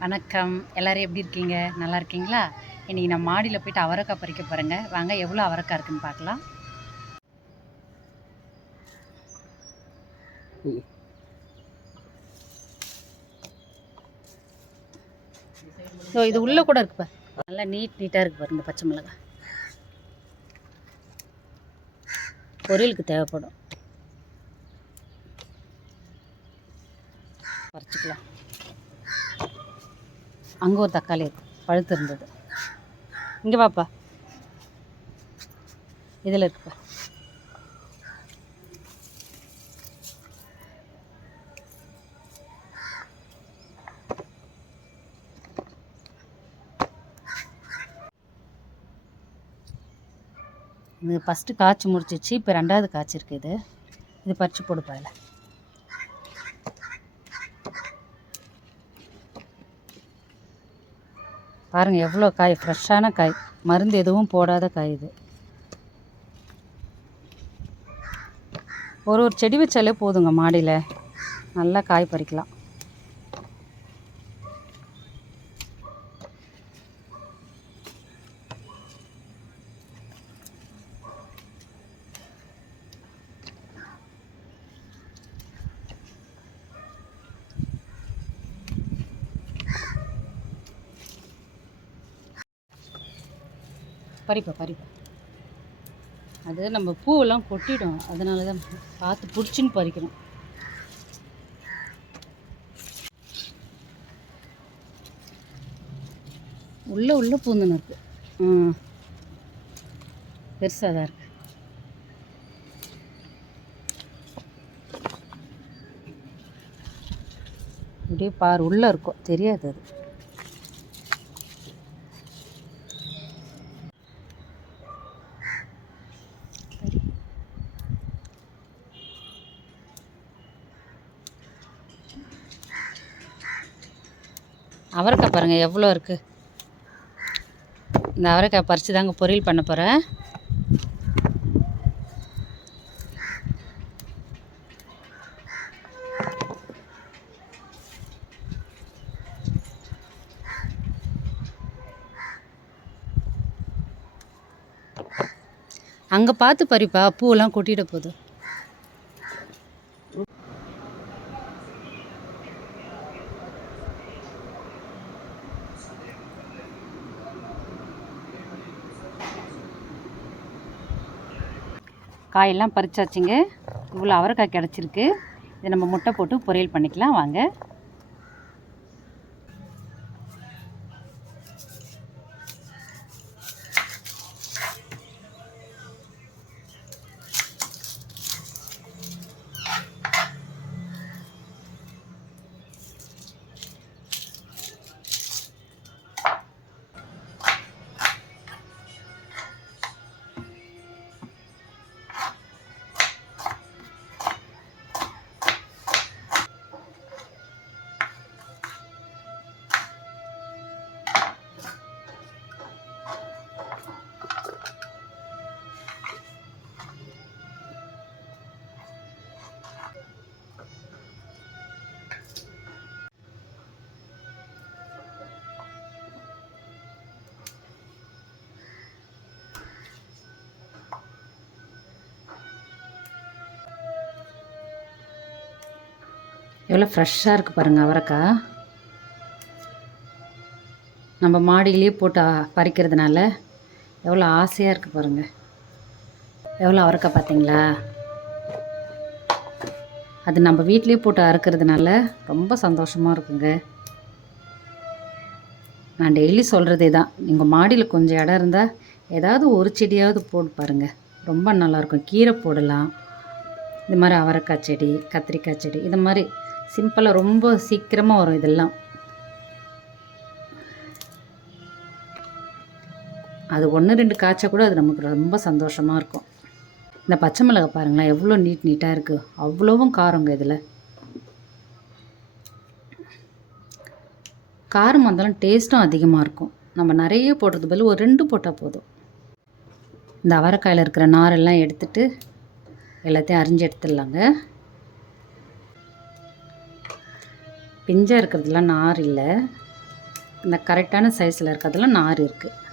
வணக்கம். எல்லோரும் எப்படி இருக்கீங்க? நல்லா இருக்கீங்களா? இன்றைக்கி நான் மாடியில் போயிட்டு அவரைக்காய் பறிக்க போகிறேங்க வாங்க எவ்வளோ அவரைக்காய் இருக்குன்னு பார்க்கலாம். ஸோ இது உள்ளே கூட இருக்குப்பா நல்லா நீட் நீட்டாக இருக்கு பாருங்க பச்சை மிளகாய். பொரியலுக்கு தேவைப்படும். அங்கே ஒரு தக்காளி இருக்கு பழுத்து இருந்தது. இங்கே பாப்பா. இதில் இருக்குப்பா இது ஃபஸ்ட்டு காய்ச்சி முடிச்சிச்சு இப்போ ரெண்டாவது காய்ச்சிருக்கு இது. இது பறித்து போடுப்பா இல்லை பாருங்கள் எவ்வளோ காய் ஃப்ரெஷ்ஷான காய். மருந்து எதுவும் போடாத காய் இது. ஒரு ஒரு செடி வச்சாலே போதுங்க மாடியில். நல்லா காய் பறிக்கலாம். பறிப்பா பறிப்பா. அது நம்ம பூவெல்லாம் கொட்டிடும். அதனால தான் பார்த்து பிடிச்சின்னு பறிக்கணும் உள்ளே உள்ளே பூந்துன்னு இருக்கு. பெருசாக தான் இருக்கு. அப்படியே பார் உள்ளே இருக்கும் தெரியாது அது. அவரைக்காய் பாருங்கள் எவ்வளோ இருக்குது இந்த அவரைக்காய் பறித்து தாங்க பொரியல் பண்ண போகிறேன் அங்கே பார்த்து பறிப்பா பூவெல்லாம் கொட்டிட போகுது. காயெல்லாம் பறிச்சாச்சுங்க. இவ்வளோ அவரைக்காய் கிடச்சிருக்கு. இதை நம்ம முட்டை போட்டு பொரியல் பண்ணிக்கலாம். வாங்க. எவ்வளோ ஃப்ரெஷ்ஷாக இருக்குது பாருங்கள் அவரைக்காய். நம்ம மாடியிலேயே போட்டு பறிக்கிறதுனால எவ்வளோ ஆசையாக இருக்குது பாருங்கள் எவ்வளோ அவரைக்காய் பார்த்தீங்களா அது நம்ம வீட்டிலேயே போட்டு அறுக்கிறதுனால ரொம்ப சந்தோஷமாக இருக்குங்க. நான் டெய்லி சொல்கிறதே தான். எங்கள் மாடியில் கொஞ்சம் இடம் இருந்தால் ஏதாவது ஒரு செடியாவது போட்டு பாருங்கள் ரொம்ப நல்லாயிருக்கும் கீரை போடலாம். இது மாதிரி அவரைக்காய் செடி கத்திரிக்காய் செடி இது மாதிரி சிம்பிளாக ரொம்ப சீக்கிரமாக வரும் இதெல்லாம். அது ஒன்று ரெண்டு காய்ச்சா கூட அது நமக்கு ரொம்ப சந்தோஷமாக இருக்கும். இந்த பச்சை மிளகாய் பாருங்களேன் எவ்வளோ நீட் நீட்டாக இருக்குது அவ்வளோவும் காரங்க இதில். காரம் வந்தாலும் டேஸ்ட்டும் அதிகமாக இருக்கும். நம்ம நிறைய போடுறது பதில் ஒரு ரெண்டு போட்டால் போதும். இந்த அவரைக்காயில் இருக்கிற நாரெல்லாம் எடுத்துட்டு எல்லாத்தையும் அரிஞ்சு எடுத்துடலாங்க. பிஞ்சாக இருக்கிறதுலாம் நார் இல்லை. இந்த கரெக்டான சைஸில் இருக்கிறதுலாம் நார் இருக்குது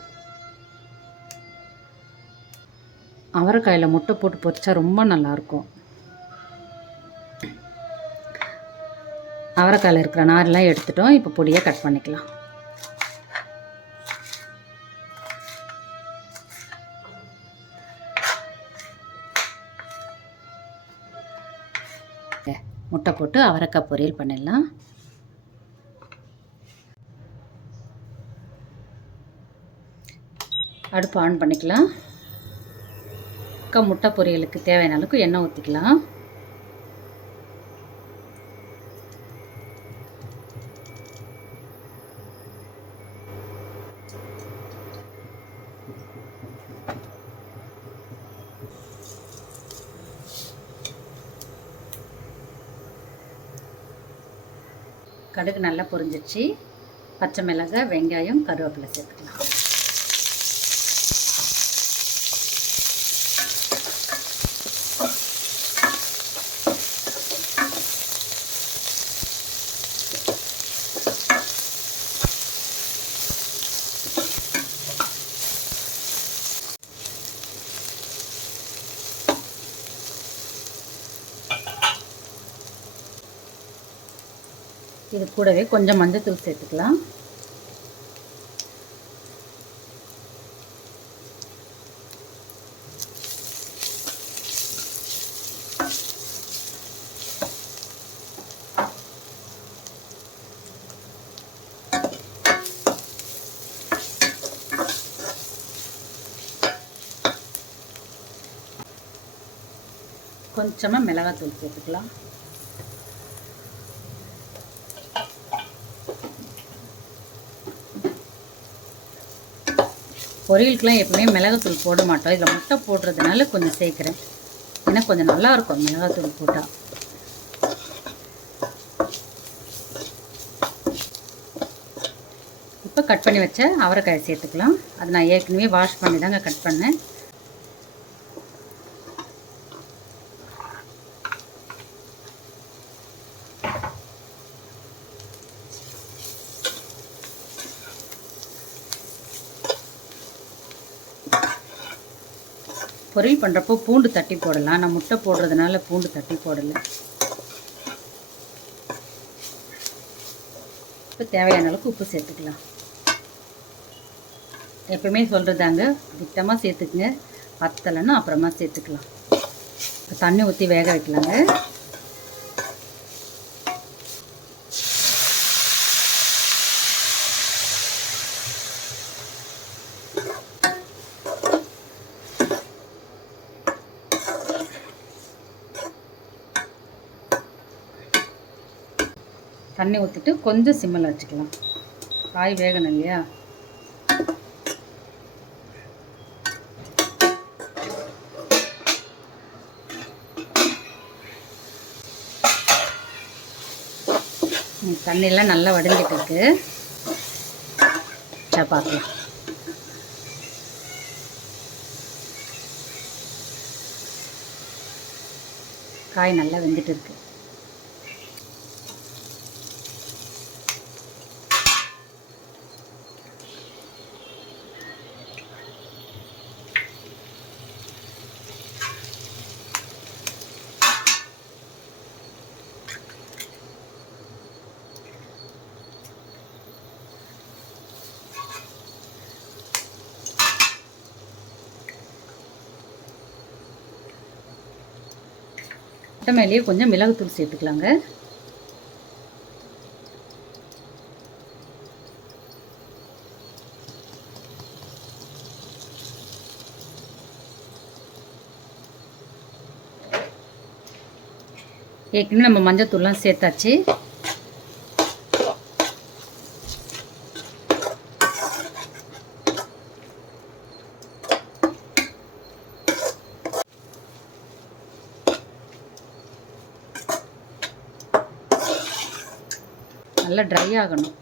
அவரைக்காயில் முட்டை போட்டு பொரிச்சா ரொம்ப நல்லாயிருக்கும். அவரைக்காயில் இருக்கிற நார்லாம் எடுத்துட்டோம். இப்போ பொடியாக கட் பண்ணிக்கலாம். முட்டை போட்டு அவரைக்காய் பொரியல் பண்ணிடலாம். அடுப்பு ஆன் பண்ணிக்கலாம். அக்கா முட்டை பொரியலுக்கு தேவையான அளவுக்கு எண்ணெய் ஊற்றிக்கலாம் கடுகு நல்லா பொரிஞ்சிச்சு பச்சை மிளகாய் வெங்காயம் கருவேப்பிலை சேர்த்துக்கலாம். இது கூடவே கொஞ்சம் மஞ்சத்தூள் சேர்த்துக்கலாம். கொஞ்சமாக மிளகாத்தூள் சேர்த்துக்கலாம். பொரியலுக்கெலாம் எப்பவுமே மிளகாத்தூள் போட மாட்டோம். இதில் முட்டை போடுறதுனால கொஞ்சம் சேர்க்குறேன். ஏன்னா கொஞ்சம் நல்லாயிருக்கும் மிளகாத்தூள் போட்டால் இப்போ கட் பண்ணி வச்ச அவரைக்காயை சேர்த்துக்கலாம். அது நான் ஏற்கனவே வாஷ் பண்ணி தாங்க கட் பண்ணேன். பொரியல் பண்ணுறப்போ பூண்டு தட்டி போடலாம். நான் முட்டை போடுறதுனால பூண்டு தட்டி போடலை. இப்போ தேவையான அளவுக்கு உப்பு சேர்த்துக்கலாம். எப்பவுமே சொல்கிறதாங்க திட்டமாக சேர்த்துக்குங்க. பத்தலைன்னா அப்புறமா சேர்த்துக்கலாம். இப்போ தண்ணி ஊற்றி வேக வைக்கலாங்க. தண்ணி ஊற்றிட்டு கொஞ்சம் சிம்மில் வச்சுக்கலாம். காய் வேகணும் இல்லையா? தண்ணியெல்லாம் நல்லா வடிஞ்சிட்டு இருக்கு. சரி பார்க்கலாம். காய் நல்லா வெந்துட்டு இருக்கு. முட்டை மேலேயே கொஞ்சம் மிளகுத்தூள் சேர்த்துக்கலாங்க. ஏற்கனவே நம்ம மஞ்சத்தூள்லாம் சேர்த்தாச்சு. நல்லா ட்ரை ஆகணும்.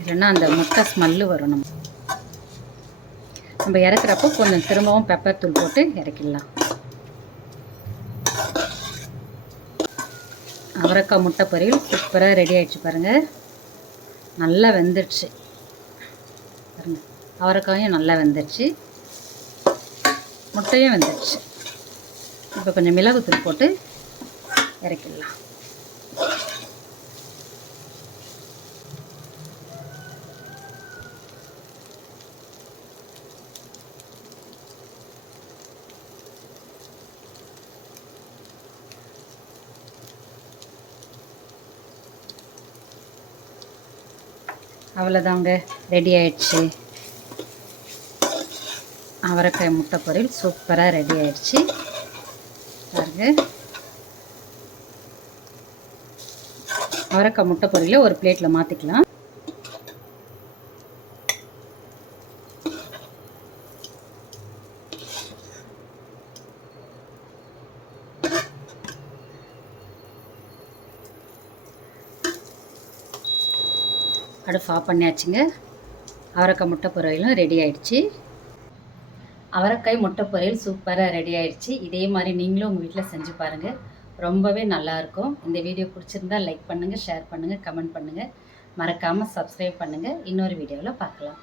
இல்லைன்னா அந்த முட்டை ஸ்மெல்லு வரும் நம்ம. நம்ம இறக்குறப்போ கொஞ்சம் திரும்பவும் பெப்பர் தூள் போட்டு இறக்கிடலாம். அவரைக்காய் முட்டை பொரியல் சூப்பராக ரெடி ஆயிடுச்சு பாருங்கள் நல்லா வெந்துடுச்சு. பாருங்க அவரைக்காயும் நல்லா வெந்துடுச்சு. முட்டையும் வெந்துடுச்சு. இப்போ கொஞ்சம் மிளகுத்தூள் போட்டு இறக்கிடலாம் அவ்வளோதாங்க ரெடி ஆயிடுச்சு. அவரைக்காய் முட்டை பொரியல் சூப்பராக ரெடி ஆயிடுச்சு. பாருங்க. அவரைக்காய் முட்டை பொரியலை ஒரு பிளேட்டில் மாற்றிக்கலாம் அடுப்பு ஆஃப் பண்ணியாச்சுங்க. அவரைக்காய் முட்டை பொரியலும் ரெடி ஆயிடுச்சு. அவரைக்காய் முட்டை பொரியல் சூப்பராக ரெடி ஆயிடுச்சு. இதே மாதிரி நீங்களும் உங்கள் வீட்டில் செஞ்சு பாருங்கள் ரொம்பவே நல்லாயிருக்கும். இந்த வீடியோ பிடிச்சிருந்தா லைக் பண்ணுங்கள் ஷேர் பண்ணுங்கள் கமெண்ட் பண்ணுங்கள் மறக்காமல் சப்ஸ்கிரைப் பண்ணுங்கள் இன்னொரு வீடியோவில் பார்க்கலாம்.